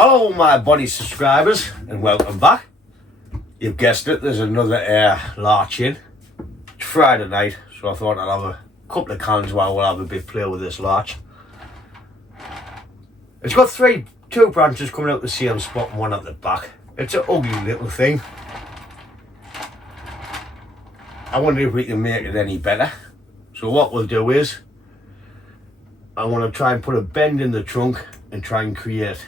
Hello my buddy subscribers and welcome back. You've guessed it, there's another larch in. It's Friday night, so I thought I'd have a couple of cans while we'll have a bit play with this larch. It's got two branches coming out the same spot and one at the back. It's an ugly little thing. I wonder if we can make it any better. So what we'll do is, I want to try and put a bend in the trunk and try and create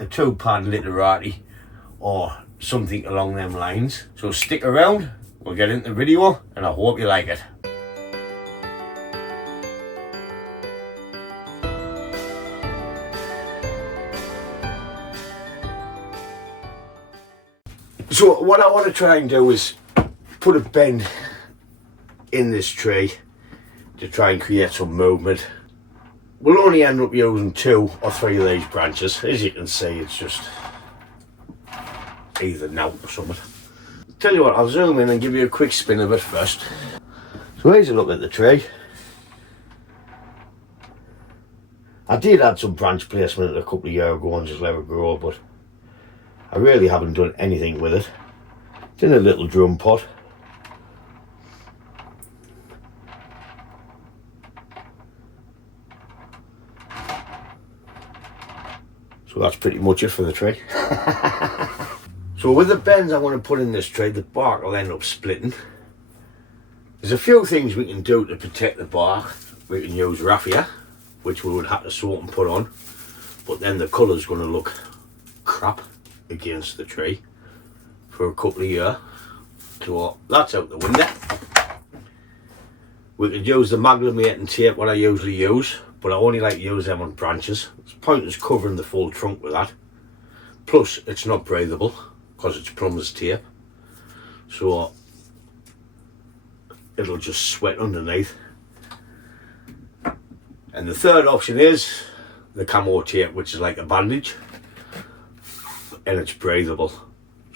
a 2-pan Literati or something along them lines. So stick around, we'll get into the video and I hope you like it. So what I want to try and do is put a bend in this tree to try and create some movement. We'll only end up using 2 or 3 of these branches. As you can see, it's just either now or something. Tell you what, I'll zoom in and give you a quick spin of it first. So here's a look at the tree. I did add some branch placement a couple of years ago and just let it grow, but I really haven't done anything with it. It's in a little drum pot. So that's pretty much it for the tree. So with the bends I want to put in this tree, the bark will end up splitting. There's a few things we can do to protect the bark. We can use raffia, which we would have to sort and put on, but then the colour's going to look crap against the tree for a couple of years. So that's out the window. We could use the magnemating tape, what I usually use, but I only like to use them on branches. The point is covering the full trunk with that. Plus it's not breathable because it's plumber's tape, so it'll just sweat underneath. And the third option is the camo tape, which is like a bandage and it's breathable,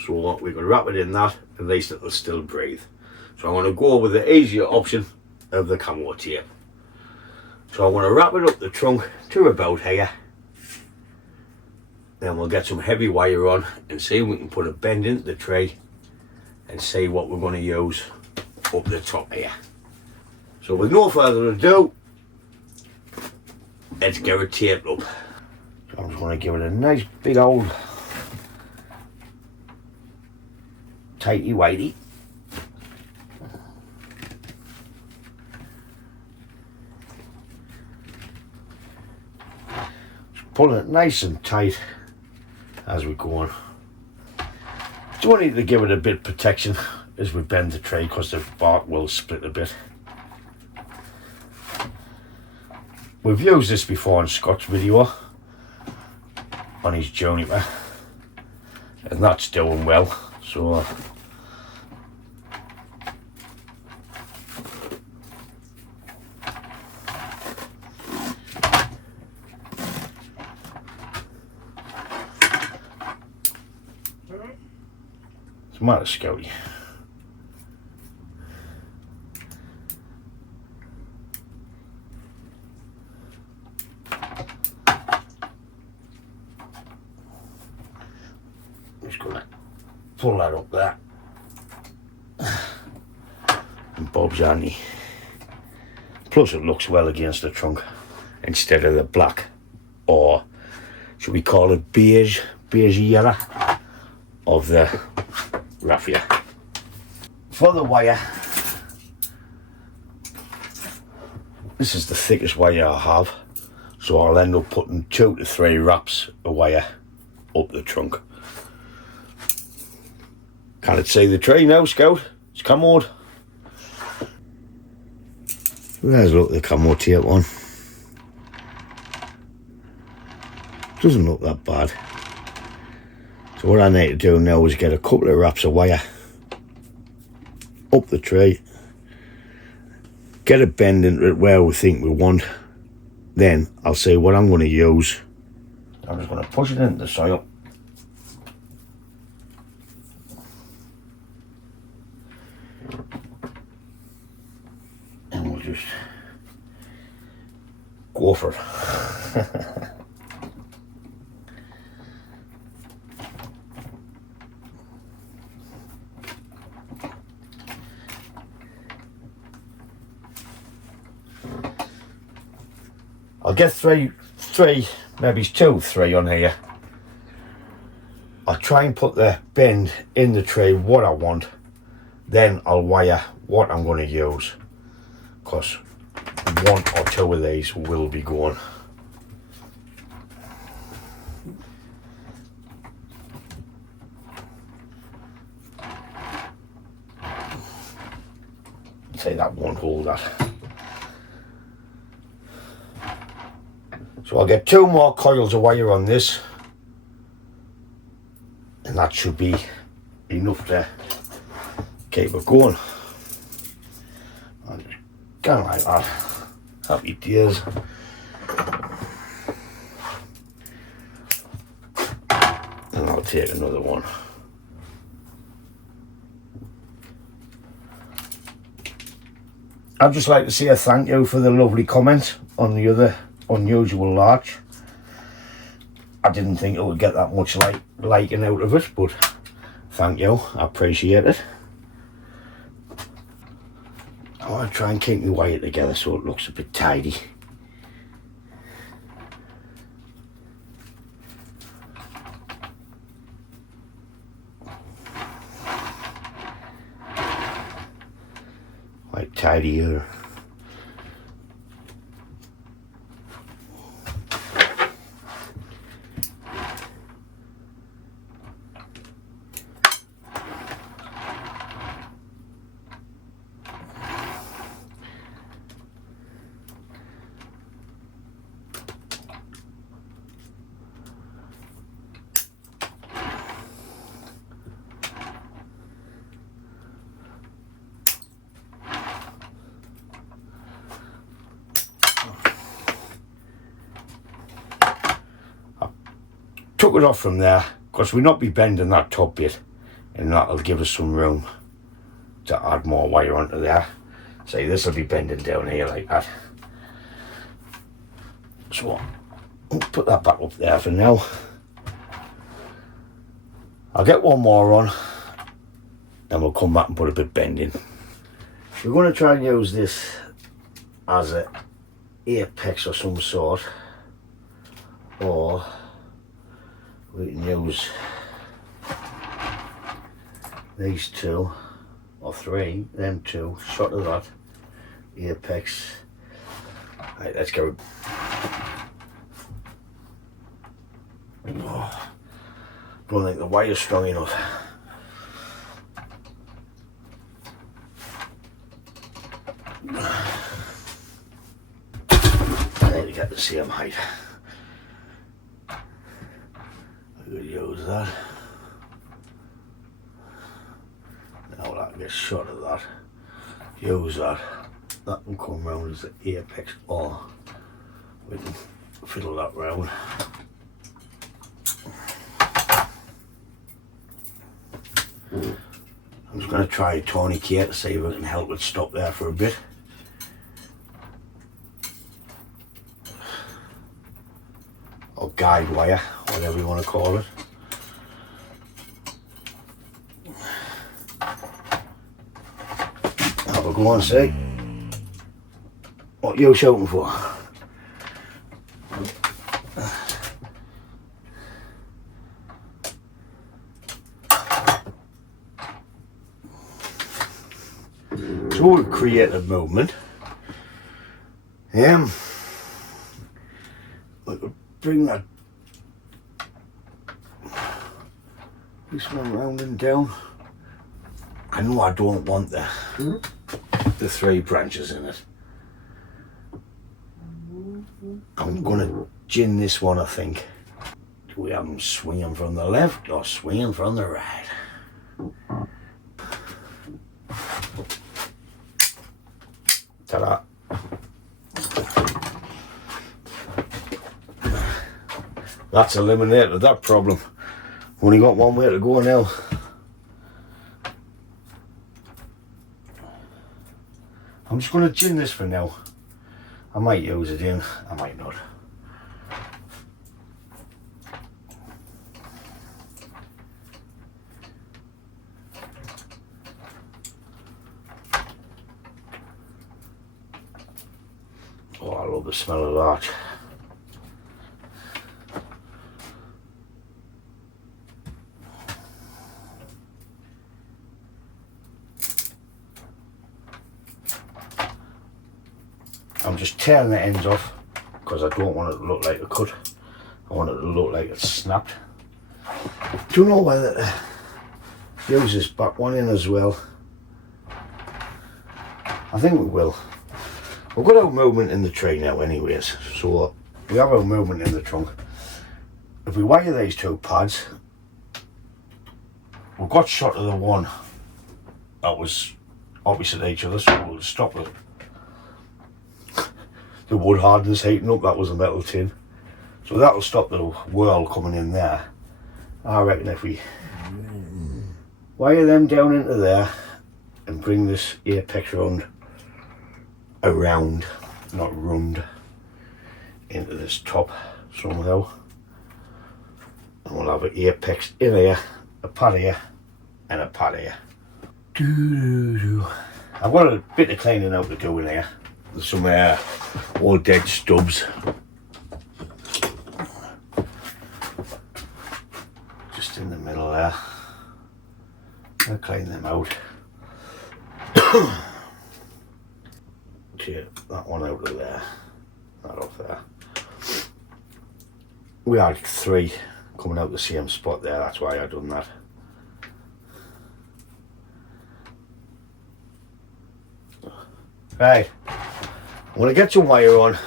so we can wrap it in that, at least it'll still breathe. So I'm going to go with the easier option of the camo tape. So I want to wrap it up the trunk to about here. Then we'll get some heavy wire on and see if we can put a bend into the tree and see what we're going to use up the top here. So with no further ado, let's get it taped up. So I'm just going to give it a nice big old tighty whitey. Pulling it nice and tight as we go on. Do I need to give it a bit of protection as we bend the tree because the bark will split a bit. We've used this before in Scott's video on his juniper and that's doing well, so it's a matter of Scouty. Just gonna pull that up there. And Bob's Annie. Plus it looks well against the trunk instead of the black, or should we call it beige yellow of the raffia. For the wire, this is the thickest wire I have, so I'll end up putting 2 to 3 wraps of wire up the trunk. Can it see the tree now, Scout? It's camoed. There's a look at the camo tape one. Doesn't look that bad. So what I need to do now is get a couple of wraps of wire up the tree, get a bend into it where we think we want, then I'll see what I'm going to use. I'm just going to push it into the soil. And we'll just go for it. get three, maybe two, three on here. I'll try and put the bend in the tray what I want, then I'll wire what I'm going to use, because one or two of these will be going. Say that won't hold that. So I'll get two more coils of wire on this, and that should be enough to keep it going. Kind of like that. Happy days. And I'll take another one. I'd just like to say a thank you for the lovely comment on the other unusual larch. I didn't think it would get that much liking out of it, but thank you, I appreciate it. I want to try and keep my wire together so it looks a bit tidy. Quite tidy here. Took it off from there because we'll not be bending that top bit, and that'll give us some room to add more wire onto there. See, this will be bending down here like that. So I'll put that back up there for now. I'll get one more on, then we'll come back and put a bit bend in. We're going to try and use this as an apex of some sort, or we can use these two or three, them two, shot of that apex. Right, let's go. Oh, don't think the wire's strong enough. I need to get the same height. I could use that. Now that gets shot of that. Use that. That can come round as the apex, or we can fiddle that round. I'm just going to try a tourniquet to see if I can help it stop there for a bit. Or guide wire, whatever you want to call it. Have a go and see what you're shouting for. So we'll create a movement. We could bring that this one round and down. I know I don't want the three branches in it. I'm gonna gin this one, I think. Do we have them swinging from the left or swinging from the right? Ta-da. That's eliminated that problem. Only got one way to go now. I'm just going to gin this for now. I might use it in, I might not. Oh, I love the smell of larch. just tearing the ends off because I don't want it to look like a cut. I want it to look like it's snapped. Do you know whether to use this back one in as well? I think we will. We've got our movement in the tree now anyways, so we have our movement in the trunk. If we wire these two pads, we've got shot of the one that was opposite each other, so we'll stop it. The wood hardness heating up, that was a metal tin. So that'll stop the whirl coming in there. I reckon if we wire them down into there and bring this apex around, not rund, into this top somehow. And we'll have an apex in here, a pad here, and a pad here. I've got a bit of cleaning out to do in here. There's some old dead stubs. Just in the middle there. I'll clean them out. Take that one out of there. That off there. We had 3 coming out the same spot there, that's why I done that. Right, I'm going to get some wire on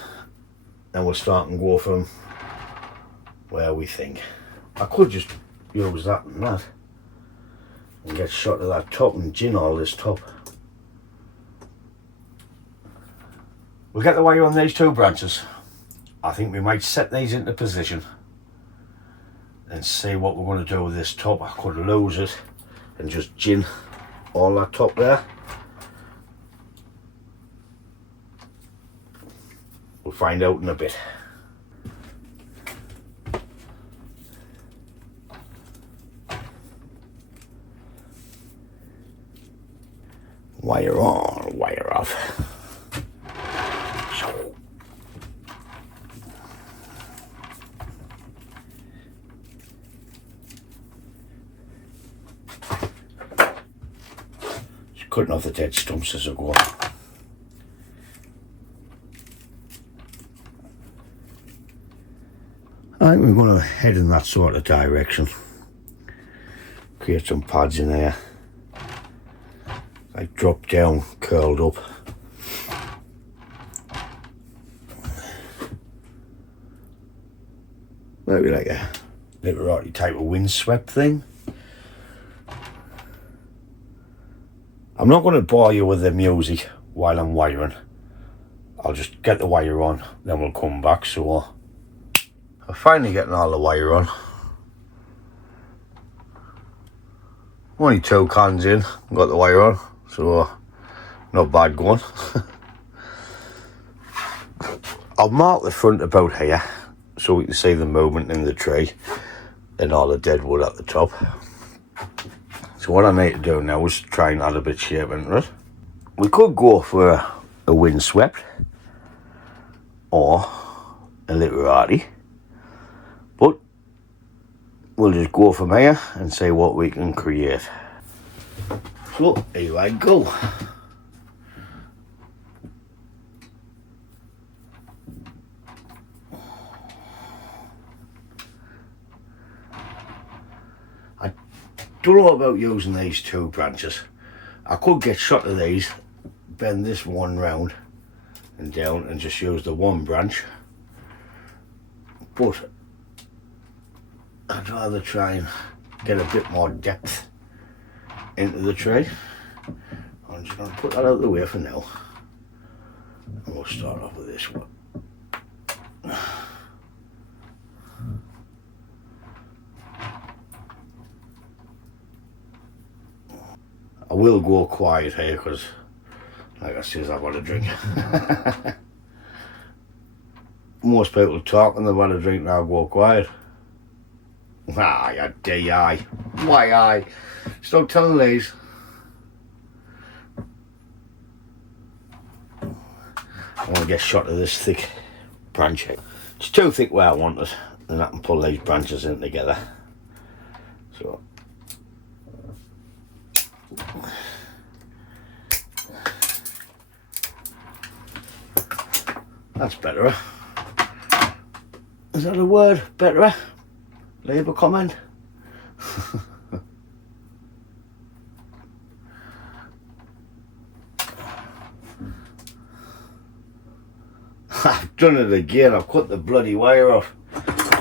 and we'll start and go from where we think. I could just use that and that and get shot of that top and gin all this top. We'll get the wire on these 2 branches. I think we might set these into position and see what we're going to do with this top. I could lose it and just gin all that top there. We'll find out in a bit. Wire on, wire off. So. Just cutting off the dead stumps as I go. I think we're going to head in that sort of direction. Create some pads in there. Like drop down, curled up. Maybe like a Literati type of windswept thing. I'm not going to bore you with the music while I'm wiring. I'll just get the wire on, then we'll come back. So I'm finally getting all the wire on. Only 2 cans in, got the wire on, so not bad going. I'll mark the front about here so we can see the movement in the tree and all the dead wood at the top. So what I need to do now is try and add a bit of shape into it. We could go for a windswept or a Literati, but we'll just go from here and see what we can create. So here I go. I don't know about using these 2 branches. I could get shot of these, bend this one round and down and just use the 1 branch, but I'd rather try and get a bit more depth into the tree. I'm just going to put that out of the way for now, and we'll start off with this one. I will go quiet here because, like I said, I've had a drink. Most people talk and they've had a drink, now go quiet. Ah, you DI. Why I? Stop telling these. I want to get shot of this thick branch. It's too thick where I want it, and I can pull these branches in together. So. That's better. Is that a word? Better? Leave a comment. I've done it again. I've cut the bloody wire off.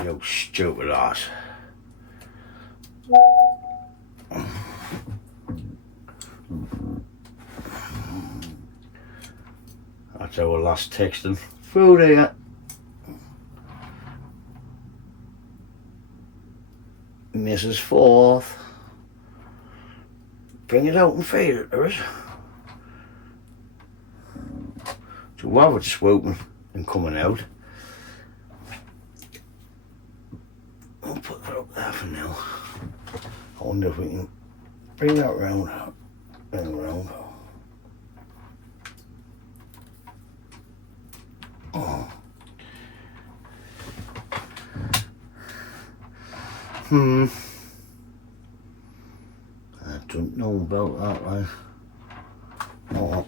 You stupid ass. That's our last texting. Through there. Mrs. Forth. Bring it out and feed it, there is. So while it's swooping and coming out, I'll put that up there for now. I wonder if we can bring that round and round. Oh. I don't know about that one. Oh.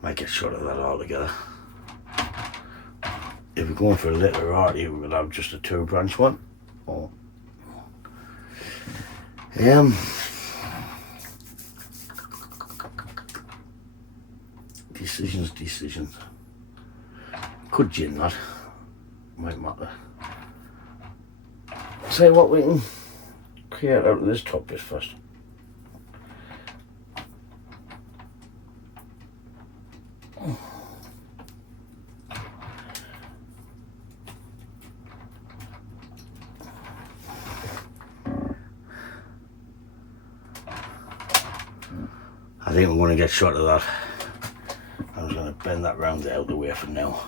Might get short of that altogether. If we're going for a Literati, we're gonna have just a 2-branch one. Oh. Decisions. Could gin that. Might matter. Say what we can create out of this top bit first. I think I'm going to get short of that. I'm just going to bend that round out of the way for now.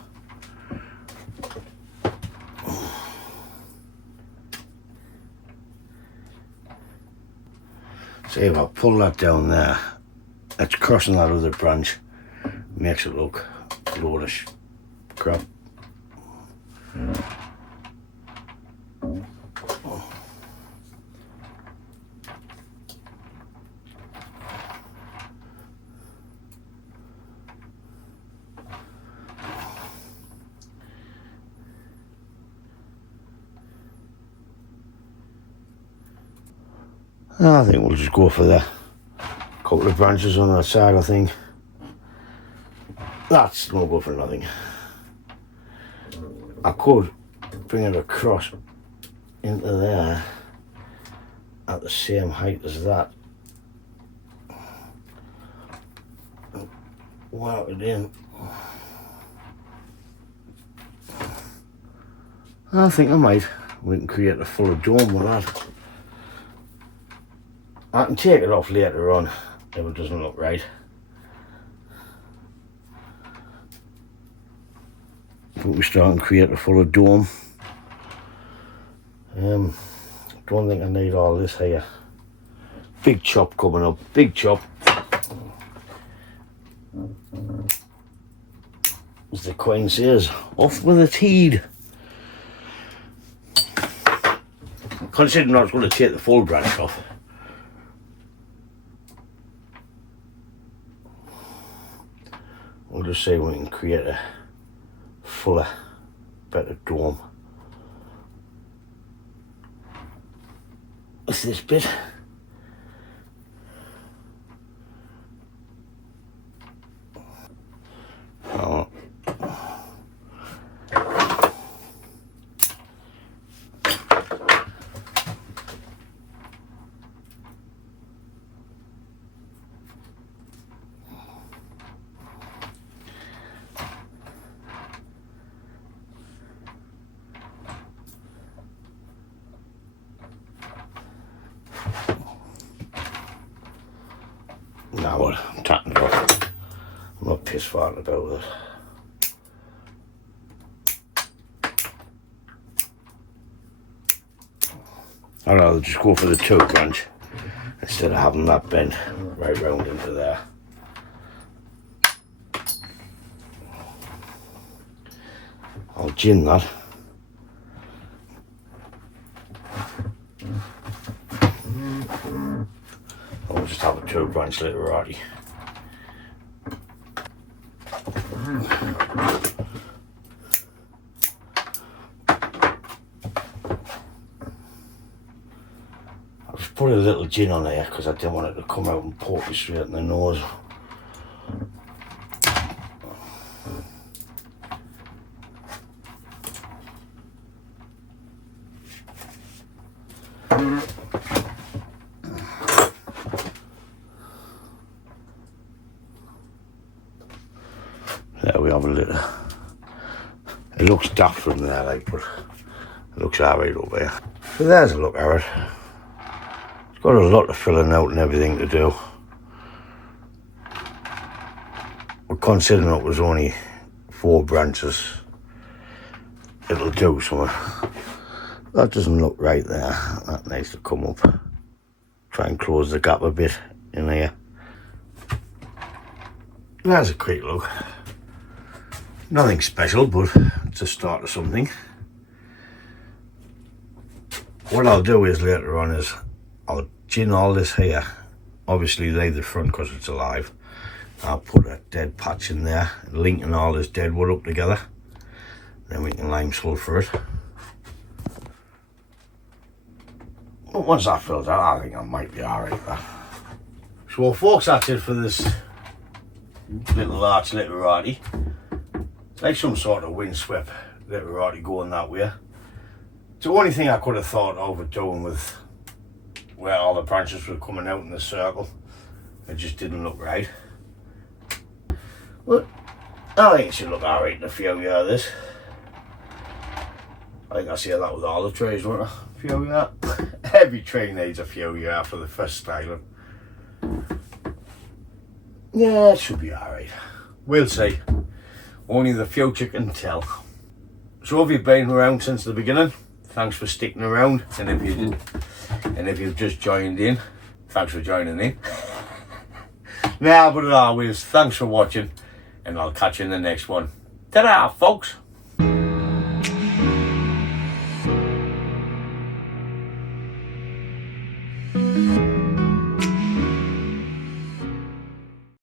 See if I pull that down there, it's crossing that other branch, makes it look loadish crap. I think we'll just go for the couple of branches on that side, I think. That's no good for nothing. I could bring it across into there at the same height as that. Whack it in. I think I might. We can create a full dome with that. I can take it off later on if it doesn't look right. But we start and create a full dome. Don't think I need all this here. Big chop coming up, big chop. As the Queen says, off with the teed. Considering I was going to take the full branch off. We'll just see if we can create a fuller, better dome. What's this bit? Oh. Now what? I'm tatting it off. I'm not piss farting about it. I'd rather just go for the 2-branch instead of having that bent right round into there. I'll gin that. I'll just have a 2-branch Literati. put a little gin on there because I didn't want it to come out and poke me straight in the nose. There we have a little. It looks daft from there, like, but it looks alright up there. So there's a look at it. It's got a lot of filling out and everything to do. But considering it was only 4 branches, it'll do something. That doesn't look right there. That needs to come up. Try and close the gap a bit in here. There's a quick look. Nothing special, but it's a start of something. What I'll do is later on is I'll gin all this here. Obviously leave the front because it's alive. I'll put a dead patch in there, linking all this dead wood up together. Then we can lime sulphur it. But once that fills out, I think I might be alright there. So folks, that's it for this little larch literati. It's like some sort of windswept literati going that way. It's the only thing I could have thought of doing with where all the branches were coming out in the circle. It just didn't look right. But I think it should look alright in a few years, this. I think I see that with all the trees, won't I? A few years. Every tree needs a few years for the first styling. Yeah, it should be alright. We'll see. Only the future can tell. So if you've been around since the beginning, thanks for sticking around. And if you've just joined in, thanks for joining in. Nah, but as always, thanks for watching, and I'll catch you in the next one. Ta-da, folks!